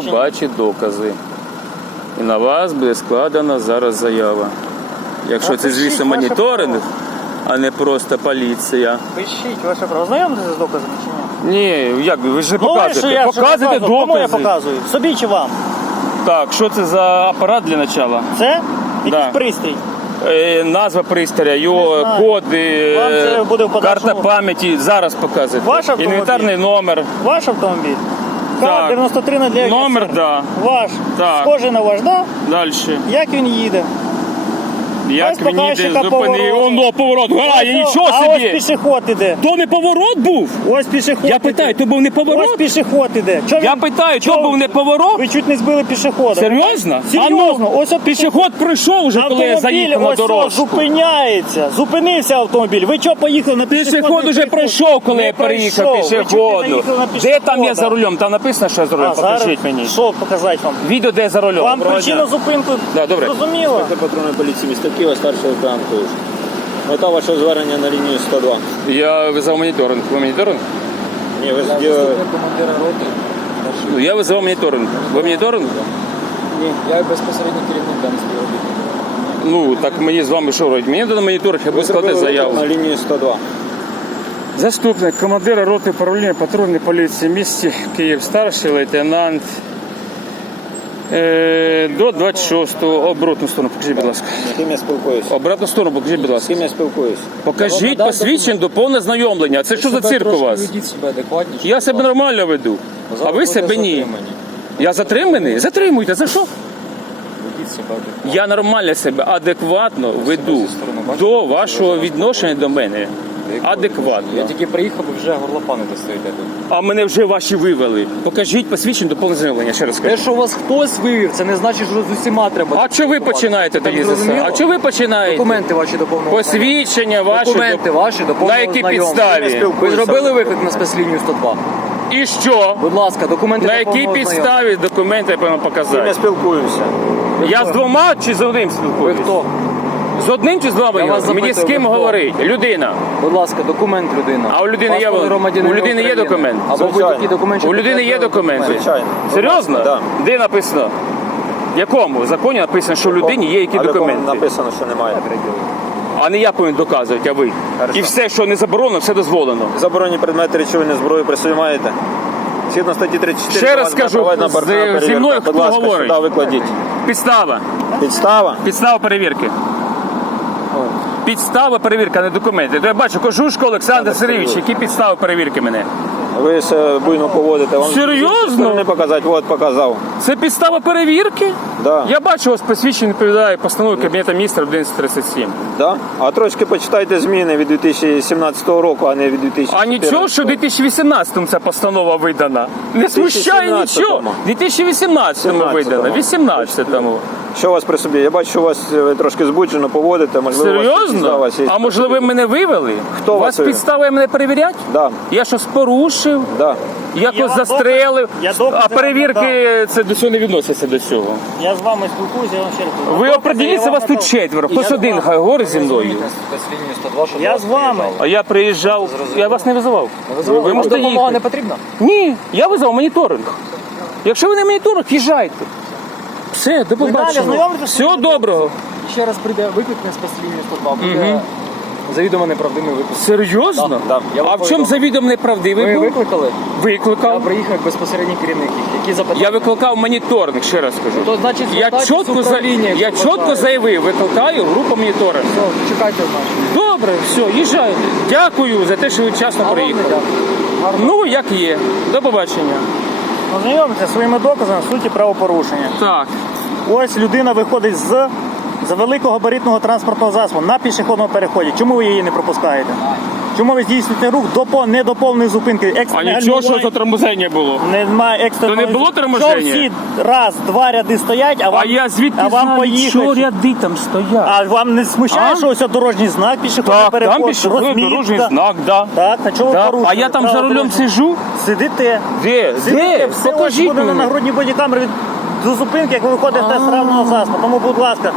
ні? бачить докази. І на вас буде складена зараз заява. Якщо це, звісно, моніторинг, а не просто поліція. Пишіть ваше право. Знайомитеся з доказами чи ні? Ні, як ви, ви ж не Ну, ви що показуєте. я що Показуєте показую? Кому я докази. показую? Собі чи вам? Так, що це за апарат для начала? Це? Якийсь Да. пристрій. Е, назва пристрою, його Не знаю. коди, Вам це е, буде в карта подальшому. пам'яті. Зараз показуєте. Ваш автомобіль? Інвентарний номер. Ваш автомобіль? Так. К-93 на для Номер, да. Ваш. Так. Схожий на ваш, да? Далі. Як він їде? Як Ось він їде, показчика зупини. повороту. Поворот, грає, нічого а ось собі. пішоход іде. То не поворот був? Ось пішоход Я іде. питаю, то був не Ось поворот? пішоход іде. Чо Я він- питаю, то був не поворот? Ви чуть не збили пішохода. Серйозно? Серйозно. А ну, Ось от пішоход пройшов вже, коли я Автомобіль заїхав на ось дорожку. ось зупиняється. Зупинився автомобіль. Ви чого поїхали на пішохідний Пішоход уже пройшов, коли Не я переїхав пройшов. Ви чуть не пішоходу. наїхали на Де там я пішохода? за рулем? Там написано, що я за рулем. А, зараз Покажіть мені. Що показати вам? Відео, де я за рулем. Вам причину зупинку Да, добре. зрозуміло? Це патрульної поліції міста Києва, старший лейтенант Кулиш. Мета вашого звернення на лінію 102. Я визвав моніторинг. Ви моніторинг? Ні, ви зробили... командира роти. Ну, я визвав моніторинг. Ви моніторинг? Ні, я безпосередньо керівник даних співробітників. Ну, так мені з вами що робити? Мені треба моніторинг, я буду складати зробили заяву. на лінію 102. Заступник командира роти управління патрульної поліції в місті Київ, старший лейтенант. Е, до 26-го обратну сторону, покажіть, будь ласка. З ким я спілкуюся? Обратну сторону, покажіть, будь З ласка. ким я спілкуюсь? Покажіть посвідчення до повне знайомлення. Це що за цирк у вас? Ведіть себе адекватніше. Я себе нормально веду. А ви себе ні. Я затриманий? Затримуйте. За що? Ведіть себе. Я нормально себе адекватно веду до вашого відношення до мене. Я тільки приїхав і вже горлопани достаєте тут. А мене вже ваші вивели. Покажіть посвідчення до повне знайомлення. Ще раз Те, скажу. що вас хтось вивів, це не значить, що з усіма треба. А що ви починаєте тоді за це? А що ви починаєте? Документи ваші до повного Посвідчення ваші. Документи до- ваші до повного На якій знайомства. підставі? Ви зробили виклик на спецлінію 102? І що? Будь ласка, документи На до якій повного знайомства. підставі документи я повинен я показати? спілкуюся? Я з двома чи з одним Ви спілкуюсь? хто? З одним чи з двома? Я вас Мені з запитую, ким ви хто? говорить? Людина. Будь ласка, документ людина. А у людини є- у людини є документ? Або Звичайно. будь-який документ. що У людини є підтверджує документи? документ. Звичайно. Серйозно? Да. Де написано? В якому законі написано, що в людині є які А в якому документи? написано, що немає. А не я повинен доказувати, а ви. Хорошо. І все, що не заборонено, все дозволено. Заборонені предмети речовини зброї при собі маєте? Згідно статті 34 Ще раз скажу, проведена з- бортова зі перевірка. мною Будь ласка, говорить? сюди викладіть. Підстава. Підстава? Підстава перевірки. Підстава перевірки, а не документи. То я бачу, Кожушко Олександр Сергійович, які підстави перевірки мене? Ви все буйно поводите. Вам Серйозно? Не показати, от показав. Це підстава перевірки? Да. Я бачу, у вас посвідчення відповідає постанові Кабінету міністрів 1137. Да? А трошки почитайте зміни від 2017 року, а не від 2014. А нічого, що в 2018-му ця постанова видана. Не смущає 2017-му. нічого. В 2018-му видана, в 18-му. Що у вас при собі? Я бачу, що у вас е, ви трошки збуджено поводите. Можливо, у вас підстава Серйозно? у вас є. А можливо, ви мене вивели? Хто У вас вас вивів? підстава мене перевіряти? Да, Я щось порушив, да. Я якось вам застрелив. доказ- я докази а вам перевірки це до цього не відноситься до цього. Я з вами спілкуюся, я вам ще раз кажу. Ви Докази определіться, я вас тут надав. четверо. Хтось з один вами. хай говорить зі мною. Спецлінію 102, що Я з вами. А я приїжджав, я вас не визивав. Ви, ви можете допомога їхати. не потрібна? Ні, я визвав моніторинг. Якщо ви не моніторинг, їжджайте. Все, до далі побачення. знайомитесь? Всього доброго. Ще раз прийде виклик на спецлінію 102, буде завідомо неправдивий виклик. Серйозно? Да, да. Я вам а в чому повідомив. завідомо неправдивий Ви був? викликали? Я Викликав. приїхав як безпосередній керівник, їх. які запитання. Я викликав моніторинг, ще раз кажу. То, значить, Я звертайтесь чітко, в за... управління, я якщо чітко бажаєте. заявив, викликаю групу моніторинг. Все, чекайте значить. Добре, все, їжджаю. Дякую за те, що ви вчасно приїхали. Ну, як є. До побачення. Ознайомтеся своїми доказами в суті правопорушення. Так. Ось людина виходить з, з великогабаритного транспортного засобу на пішохідному переході. Чому ви її не пропускаєте? Чому ви здійснюєте рух до по- не до повної зупинки? А нічого, що за торможення було. Немає екстреного... То не було торможення? Що всі раз, два ряди стоять, а вам, А я звідки а вам знаю, поїхати? що ряди там стоять? А вам не смущає, А? що ось дорожній знак пішохідний переход, там пішохідний дорожній знак, да. Так, а чого Да. А я там за рулем сижу. Сидите. Де? Сидите, Де? все Покажіть буде на мені. нагрудній бодікамері. від- зупинки, як ви виходите з транспортного засобу. Тому, будь ласка,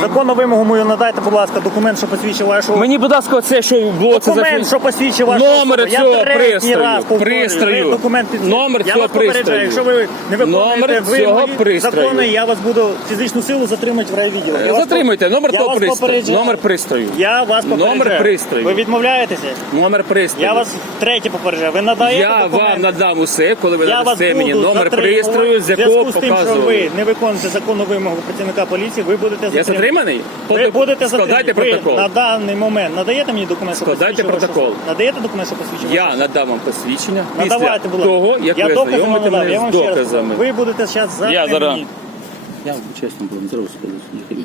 законну вимогу мою надайте, будь ласка, документ, що посвідчує вашу Мені, будь ласка, оце, що було це за Документ, що посвідчує вашу Номер особу. цього третій пристрою, раз повторюю, пристрою. ви документ під- Номер я цього вас попереджаю, пристрою. Якщо ви не виконуєте Номер вимоги цього пристрою. закону, я вас буду фізичну силу затримати в райвідділі. Я вас Затримуйте номер я того вас пристрою. попереджаю. Номер пристрою. Я вас попереджаю. Номер пристрою. Ви відмовляєтеся? Номер пристрою. Я вас третє попереджаю. Ви надаєте Я документ? вам надам усе, коли ви Я вас надасте мені буду номер затримувати. пристрою, з В зв'язку якого з тим, що показували. Ви не виконуєте законну вимогу працівника поліції, ви будете Я затриманий? Ви будете Складайте затримані. протокол. Ви на даний момент надаєте мені документ, що Складайте посвідчує вашу протокол. особу? Надаєте документ, що посвідчує вашу Я надам вам посвідчення Надавайте, будь ласка. того, як я ви докази вам ознайомите надав, я мене вам з ще раз доказами. кажу. Ви будете зараз Я зараз- Я чесно буду зараз скажу.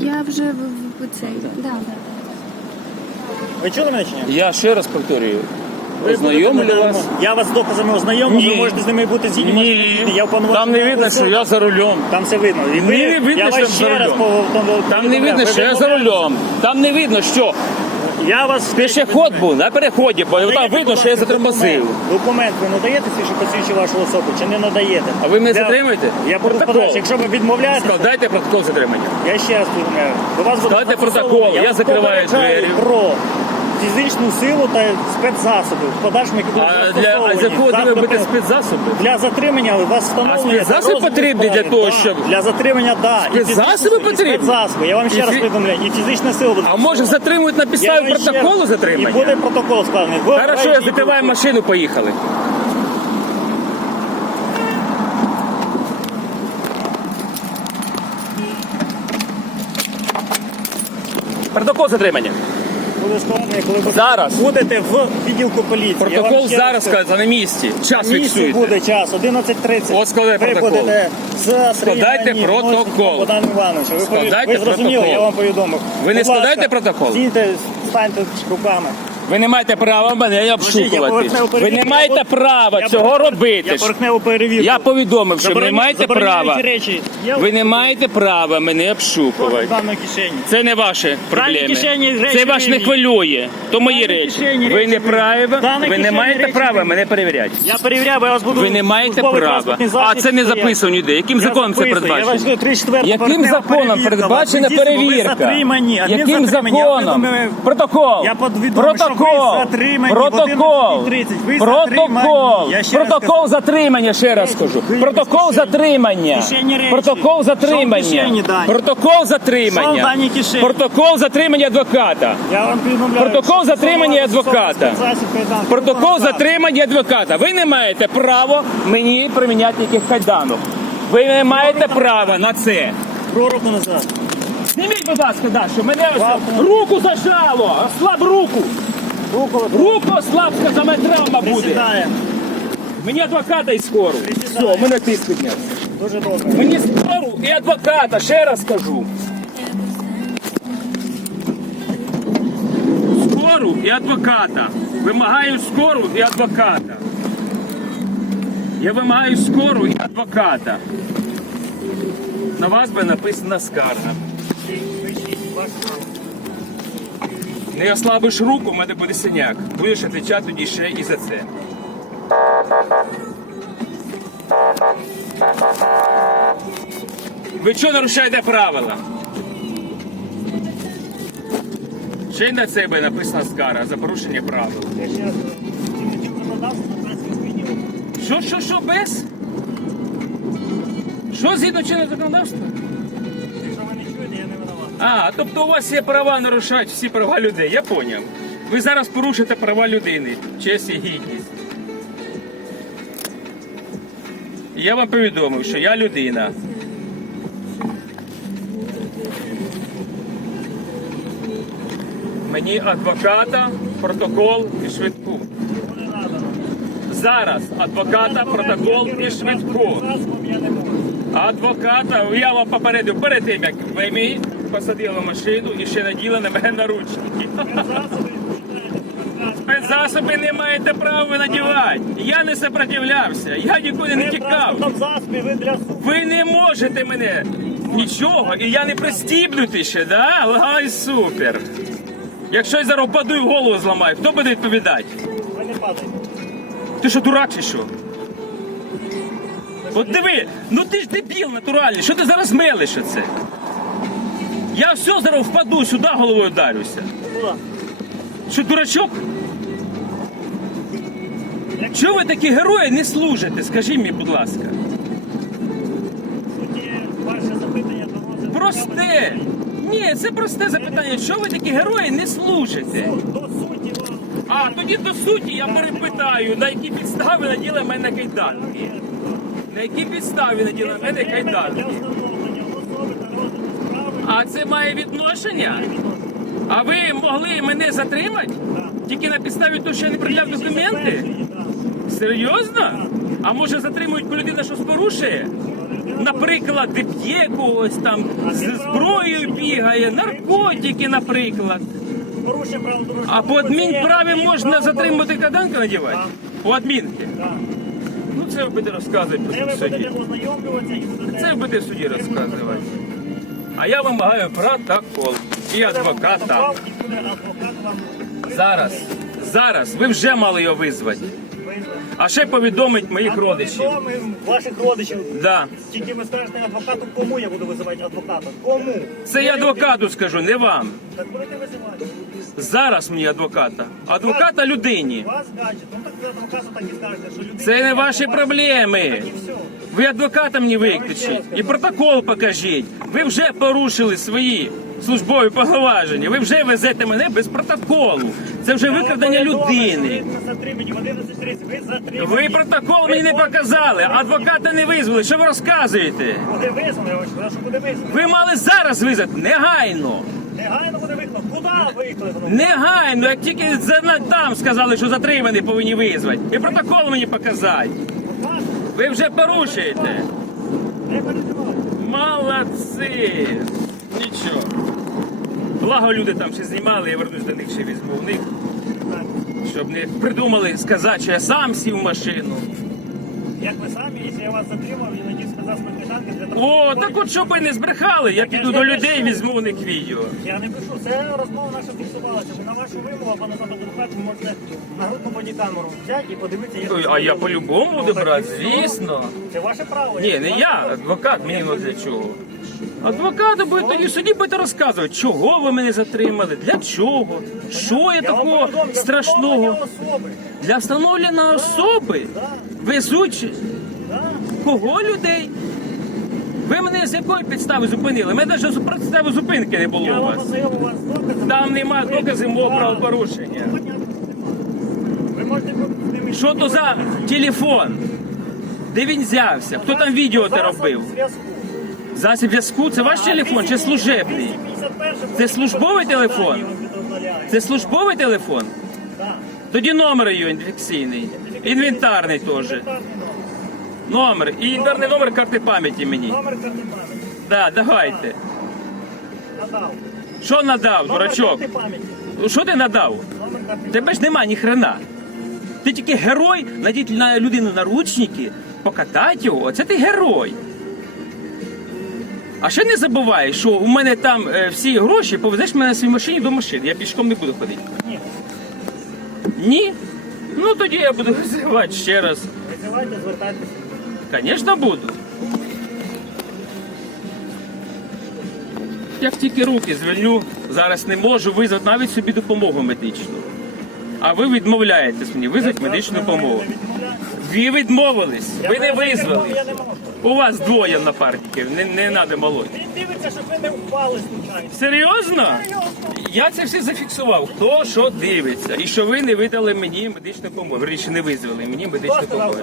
Я вже в, в, в цей. Да. Ви чули мене чи ні? Я ще раз повторюю. Ознайомлю будете вас. Я вас з доказами ознайомлю, Ні. ви можете з ними бути згідні. можете не Ні. Я уповноважений там не видно, що я за рулем. Там все видно. І ви- Ні, не видно, я що вас я ще за раз рулем. по- по- Там не видно, Ви що я за відмовляєтесь. рулем. Там не видно, що Я вас пішоход був на переході, бо там Надаєте, видно, будь що я ласка, затормозив. Документ, документ ви надаєте свій, що посвідчує вашу особу, чи не надаєте? А ви мене Для- затримуєте? Я буду Протокол. Якщо ви відмовляєтеся, Складайте протокол затримання. я ще раз повідомляю. До вас буде Складайте протокол, я закриваю попереджаю двері. Про фізичну силу та спецзасоби. В подальшому, які будуть А для а з застосовані. якого Заходи- робите спецзасоби? Для затримання у вас встановлено. спецзасоби потрібні для того, щоб- Для затримання, да. І Спецзасоби потрібні? Спецзасоби. Я вам ще І раз фі- повідомляю. І фізична сила буде. А може затримують на Я підставі вам ще протоколу раз- затримання? І буде протокол складений. Ви Хорошо, я закриваю машину, поїхали. Протокол затримання. Буде коли ви Зараз. будете в відділку поліції. Я вам Протокол ще раз зараз кажу. на місці. Час місці фіксуйте. буде час, 11.30. Ось коли ви протокол. будете з Складайте Сергієм протокол. Богдан Іванович. Ви, Складайте ви зрозуміли, протокол. я вам повідомив. Ви не складайте складаєте ласка, протокол? Сідьте, станьте руками. Ви не маєте права мене обшукувати. Ви не маєте права цього робити. Я поверхневу перевірку. Я повідомив, що ви не маєте права. речі. Ви не маєте права мене в обшукувати. даній кишені. Це не ваші проблеми. кишені речі Це вас не хвилює. То мої речі. Ви не праві, Дані ви не кишені маєте речі права мене перевіряти. Я перевіряю, я вас буду... Ви не маєте службовий права. транспортний А засіб це не стояти. записано ніде. Яким Я законом це записую. Я передбачено? вам 34 Яким законом передбачена перевірка? Затримані. Яким. Я законом? повідомив- Протокол. Я повідомив, що ви Протокол. затримані в Протокол. 11:30. Ви Протокол. затримані. Я ще раз Протокол затримання, ще раз скажу. Ви Протокол кишені. затримання. Кишені речі. Протокол Що в затримання. Протокол Що в затримання. кишені? Протокол затримання адвоката. Я вам повідомляю. Протокол що затримання адвоката. кайдан. Протокол затримання адвоката. Ви не маєте права мені приміняти яких кайданок. Ви не маєте права на це. Про руку назад. Зніміть, будь ласка, Дашу, мене ось руку зажало, ослаб руку. Руку Руку ослаб, сказав, травма буде. Мені адвоката і скору. Все, у мене тиск піднявся. Дуже добре. Мені скору і адвоката, ще раз кажу. Скору і адвоката. Вимагаю скору і адвоката. Я вимагаю скору і адвоката. На вас би написана скарга. Не ослабиш руку, у мене буде синяк. Будеш відповідати тоді ще і за це. Ви чого нарушаєте правила? Ще й на себе написана скара за порушення правил. Що, що, що, без? Що згідно чинного законодавства? А, тобто у вас є права нарушати всі права людей, я поняв. Ви зараз порушите права людини, честь і гідність. Я вам повідомив, що я людина. Мені адвоката, протокол і швидку. Зараз адвоката, протокол і швидку. Адвоката, я вам попередив перед тим, як ви мені посадили в машину і ще наділи на мене наручники. Засоби Спецзасоби не маєте права надівати. Я не сопротивлявся, я нікуди не тікав. Ви не можете мене нічого, і я не пристібнутий ще, да? Ай, супер. Якщо я зараз впаду і голову зламаю, хто буде відповідати? Ви не падайте. Ти що, дурак чи що? От диви, ну ти ж дебіл натуральний, що ти зараз мелиш оце? Я все зараз впаду сюди, головою вдарюся. Що дурачок? Чого ви такі герої не служите? Скажіть мені, будь ласка. Просте. Ні, це просте запитання. Чого ви такі герої не служите? А тоді до суті я перепитаю, на які підстави наділи мене кайданки. На які підстави наділи мене кайданки. встановлення особи та розгляду справи А це має відношення? А ви могли мене затримати? Тільки на підставі того, що я не приділяв документи? Серйозно? А може затримують, людина щось порушує? Наприклад, п'є когось там, з зброєю бігає, наркотики, наприклад. А по адмінправі можна затримати каданки надівати? По адмінки? Ну це ви будете розказувати ви суді. Це ви будете в суді розказувати. А я вимагаю протокол і адвоката. Зараз, зараз, ви вже мали його визвати. А ще повідомить моїх родичів. Ваших родичів. Да. Тільки ви скажете адвокату, кому я буду визивати адвоката. Кому? Це я адвокату скажу, не вам. Так будете визивати. Зараз мені адвоката. Адвоката людині. Вас гаджет. Ну так адвокату так і скажете, що людина... Це не ваші проблеми. Так і все. Ви адвоката мені викличіть і протокол покажіть. Ви вже порушили свої службові повноваження. Ви вже везете мене без протоколу. Це вже викрадення людини. Ви затримані в 11.30. Ви затримані. Ви протокол мені не показали, адвоката не визвали. Що ви розказуєте? Буде що буде визнано. Ви мали зараз визвати негайно. Негайно буде виклик. Куди викликано? Негайно, як тільки там сказали, що затримані повинні визвати. І протокол мені показати. Ви вже порушуєте. Молодці! Нічого. Благо люди там ще знімали, я вернусь до них ще візьму в них, щоб не придумали сказати, що я сам сів в машину. Як ви самі, якщо я вас затримав і надію сказав смертника для того, О, так от щоб ви не збрехали, я піду до людей, візьму у них відео. Я не пишу, це розмова наша фіксувалася. На вашу вимогу запит ви можете на групу бодікамеру взяти і подивитися, як Ой, А я по-любому Ну, буду так брати, звісно. Це ваше право. Ні, не я, адвокат, мені от для чого. Адвокати будуть тоді суді будете розказувати, чого ви мене затримали, для чого, що я такого страшного. Для встановлення особи везуть кого людей? Ви мене з якої підстави зупинили? Мене навіть підстави зупинки не було у вас. Там нема Ви- доказів мого правопорушення. Що то за телефон? Де він взявся? Хто там відео те робив? Засіб зв'язку? Це ваш телефон чи служебний? Це службовий телефон? Це службовий телефон? Тоді номер його ідентифікаційний. Інвентарний теж. Номер. І інвентарний номер карти пам'яті мені. Номер карти пам'яті. Да, давайте. Надав. Що надав, Номер дурачок? карти пам'яті. Що ти надав? Номер карти Тебе ж нема ні хрена. Ти тільки герой, надіть на людину наручники, покатати його, оце ти герой. А ще не забувай, що у мене там е, всі гроші повезеш мене на своїй машині до машини. Я пішком не буду ходити. Ні. Ні? Ну тоді я буду визивати ще раз. Визивайте, звертайтеся. Звісно, буду. Як тільки руки звільню, зараз не можу визвати навіть собі допомогу медичну. А ви відмовляєтесь мені визвати медичну допомогу. Ви відмовились, ви не визвали. Я. У вас двоє напарників, не, не треба молоть. Він дивиться, щоб ви не впали случайно. Серйозно? Я це все зафіксував. Хто що дивиться, і що ви не видали мені медичну допомогу. Вірніше, не визвали мені медичну допомогу.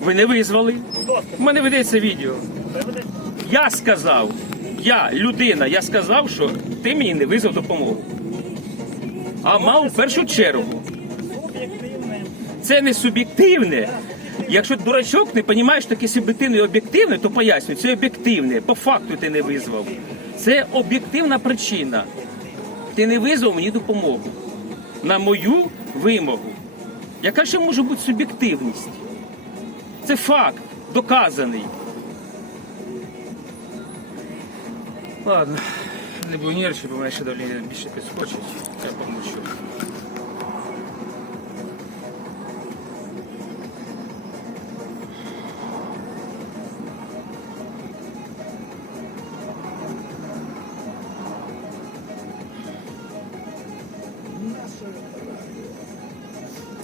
Ви не визвали. У мене ведеться відео. Я сказав, я людина, я сказав, що ти мені не визвав допомогу. А мав в першу чергу. Це не суб'єктивне. Якщо дурачок не розумієш таке суб'єктивне і об'єктивне, то пояснюю, це об'єктивне. По факту ти не визвав. Це об'єктивна причина. Ти не визвав мені допомогу. На мою вимогу. Яка ще може бути суб'єктивність? Це факт доказаний. Ладно, не буду нервничать, бо мене ще давлення більше підскочить. Я помочу.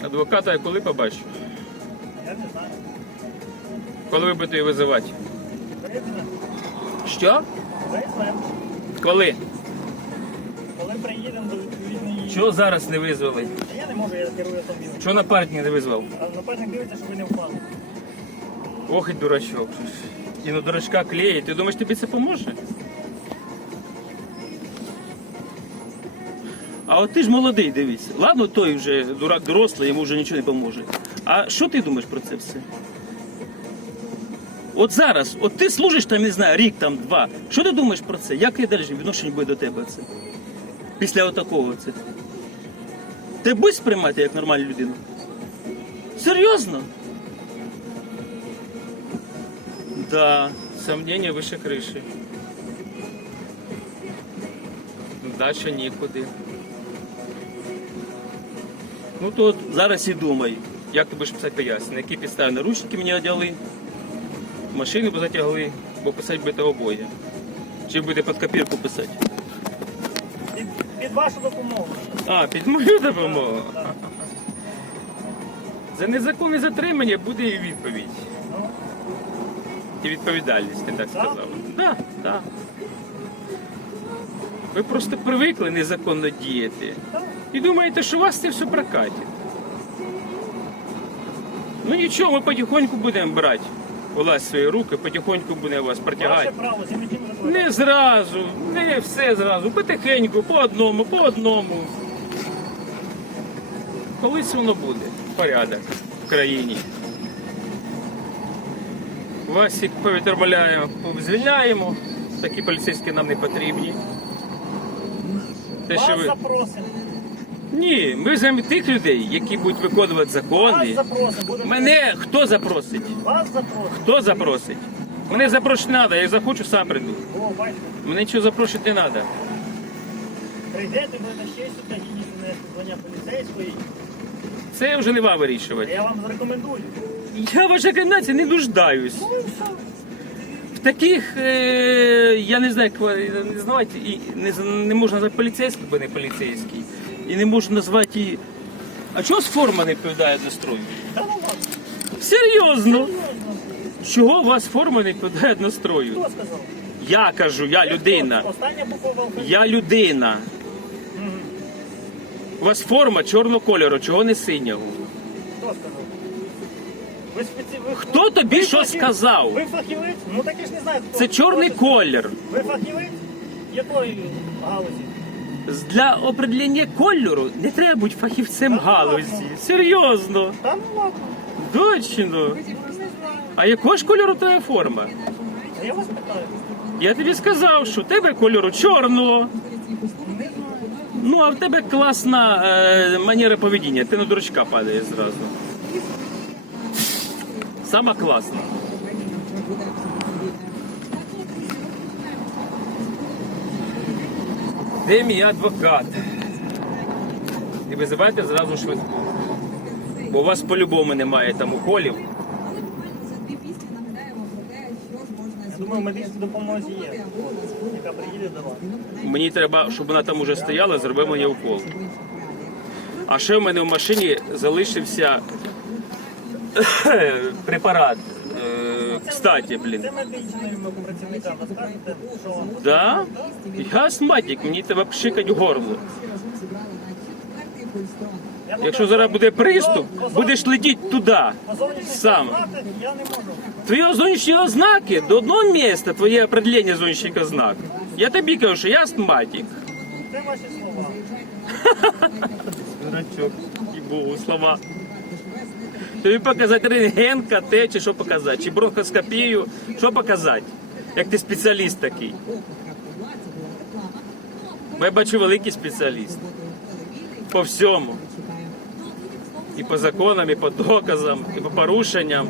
Адвоката я коли побачу? Я не знаю. Коли ви будете її визивати? Що? Коли? Коли приїдемо до відповідної... Чого зараз не визвали? Я не можу, я керую автомобілем. Чого напарник не визвав? А напарник дивиться, щоб ви не впали. Ох і дурачок. І на дурачка клеїть. Ти думаєш, тобі це поможе? А от ти ж молодий, дивись. Ладно, той вже дурак дорослий, йому вже нічого не поможе. А що ти думаєш про це все? От зараз, от ти служиш там, не знаю, рік там, два. Що ти думаєш про це? Яке далі відношення буде до тебе це? Після отакого це? Ти будеш сприймати як нормальну людину? Серйозно? Да, сомнения выше крыши. Дальше нікуди. Ну то от зараз і думай, як ти будеш писати пояснення, на які підстави наручники мені одягли, машину б затягли, бо писати будете обоє. Чи будете під копірку писати? Під, під вашу допомогу. А, під мою допомогу. За незаконне затримання буде і відповідь. Ну, І відповідальність, я так сказав. Так, так. Ви просто привикли незаконно діяти. І думаєте, що у вас це все прокатить. Ну нічого, ми потихоньку будемо брати у вас свої руки, потихоньку будемо вас протягати. Не зразу, не все зразу, потихеньку, по одному, по одному. Колись воно буде. Порядок в країні. Вас всіх повідомляємо, звільняємо. Такі поліцейські нам не потрібні. Те, що ви... запросимо. Ні, ми візьмемо тих людей, які будуть виконувати закони. Мене хто запросить? Вас запросимо. Хто запросить? Мене запрошувати не треба, я захочу, сам прийду. О, бачите. Мене нічого запрошувати не треба. Прийдете, будете ще сюди гідність нести звання поліцейської. Це вже не вам вирішувати. Я вам зарекомендую. Я в вашій не нуждаюсь. В таких, е, я не знаю, ква- не знаєте, і не, з- не можна назвати поліцейський, бо не поліцейський. І не можна назвати і. А чого з форма не відповідає настрою? Серйозно? Чого у вас форма не відповідає настрою? Хто сказав? Я кажу, я людина. Остання буква. Я людина. У вас форма чорного кольору, чого не синього? Хто сказав? Ви спеці... ви... Хто тобі що фахів- сказав? Ви фахівець? Ну так я ж не знаю, хто. Це чорний Хто колір. Ви фахівець? Якої галузі? Для определення кольору не треба бути фахівцем галузі. Серйозно. Та ну ладно. Точно. А якого ж кольору твоя форма? Я вас питаю. Я тобі сказав, що в тебе кольору чорного. Ну, а в тебе класна е, манера поведіння. Ти на дурачка падаєш зразу. Сама класна. Де мій адвокат? І визивайте зразу швидку. Бо у вас по-любому немає там уколів. Я думаю, в медичній допомозі є, яка приїде до вас. Мені треба, щоб вона там уже стояла, зробив мені укол. А ще в мене в машині залишився препарат. Кстати, блін. Да? Я астматик, мені треба пшикать горло. Якщо зараз буде приступ, будеш летіти туди. Сам. Твої зовнішні ознаки до одного місця, твоє определення зовнішніх ознак. Я тобі кажу, що я астматик. Це ваші слова. Дурачок, і Богу, слова. Тобі показати рентген, КТ, чи що показати, чи бронхоскопію, що показати, як ти спеціаліст такий. Бо я бачу великий спеціаліст. По всьому. І по законам, і по доказам, і по порушенням.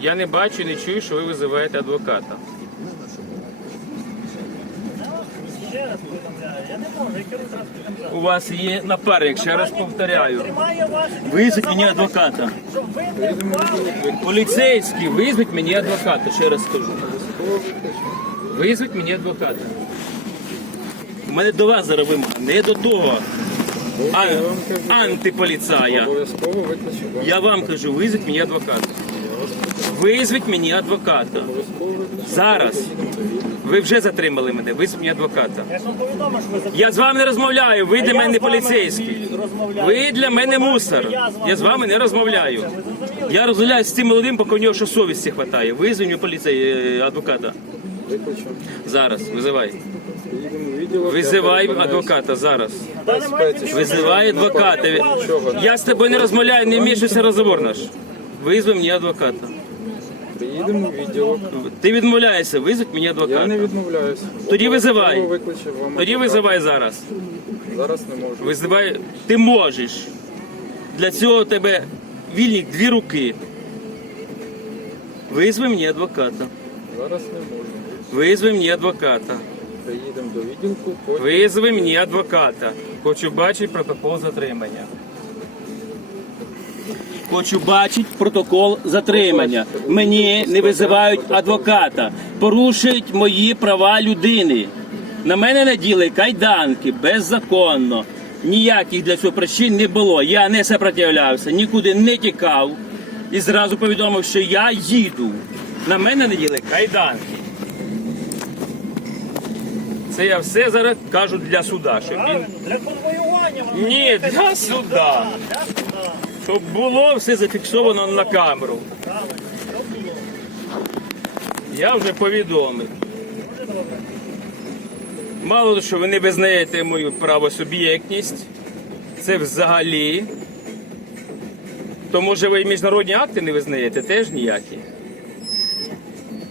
Я не бачу і не чую, що ви визиваєте адвоката. У вас є напарник, ще раз повторяю. Визвіть мені адвоката. Поліцейський, визвіть мені адвоката, ще раз скажу. Визвіть мені адвоката. У мене до вас зараз вимога, не до того. А, антиполіцая. Обов'язково викличу. Я вам кажу, визвіть мені адвоката. Визвіть мені адвоката. Зараз. Ви вже затримали мене, визвіть мені адвоката. Я ж вам повідомив, що ви за Я з вами не розмовляю, ви для мене поліцейський. Ви для мене мусор. Я з вами не розмовляю. Я розмовляю з цим молодим, поки у нього що совісті хватає. Визвіть мені поліцей е, адвоката. Зараз, визивай. Визивай адвоката зараз. Визивай адвоката. Я з тобою не розмовляю, не вмішуйся розговор наш. Визви мені адвоката. Приїдемо в відділок. Ти відмовляєшся, визвіть мені Я не адвоката. відмовляюся. Тоді визивай. Обов'язково викличу вам Тоді адвоката. визивай зараз. Зараз не можу. Визивай, ти можеш. Для цього у тебе вільні дві руки. Визви мені адвоката. Зараз не можу. Визви мені адвоката. Приїдемо до відділку, потім Визви мені адвоката. Хочу бачити протокол затримання. Хочу бачити протокол затримання. Мені не визивають адвоката. Порушують мої права людини. На мене наділи кайданки беззаконно. Ніяких для цього причин не було. Я не сопротивлявся, нікуди не тікав. І зразу повідомив, що я їду. На мене наділи кайданки. Це я все зараз кажу для суда, щоб він для конвоювання ні, для суда. Щоб було все зафіксовано на камеру. Я вже повідомив. Мало що ви не визнаєте мою правосуб'єктність, це взагалі. То може ви і міжнародні акти не визнаєте, теж ніякі.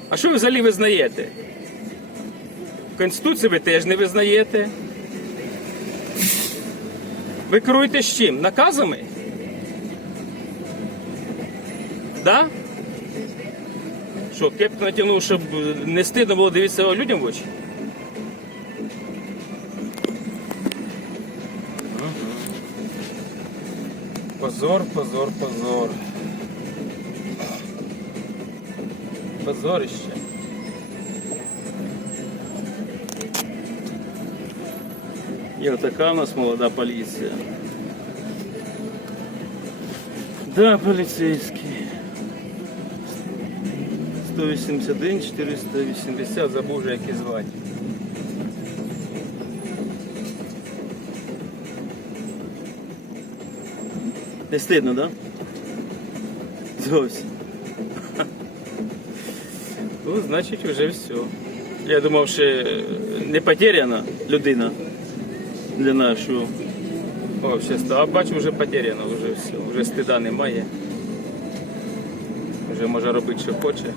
А що ви взагалі визнаєте? Конституцію ви теж не визнаєте. Ви керуєте з чим? Наказами? Да? Що, кепку натягнув, щоб не стидно було дивитися людям в очі? Позор, позор, позор. Позорище. І отака у нас молода поліція. Да, поліцейський. 181, 480, забув вже як і звати. Не стидно, да? Зовсім. Ну, значить, вже все. Я думав, що не потеряна людина для нашого общества. А бачу, вже потеряно, вже все, вже стида немає. Вже може робити, що хоче.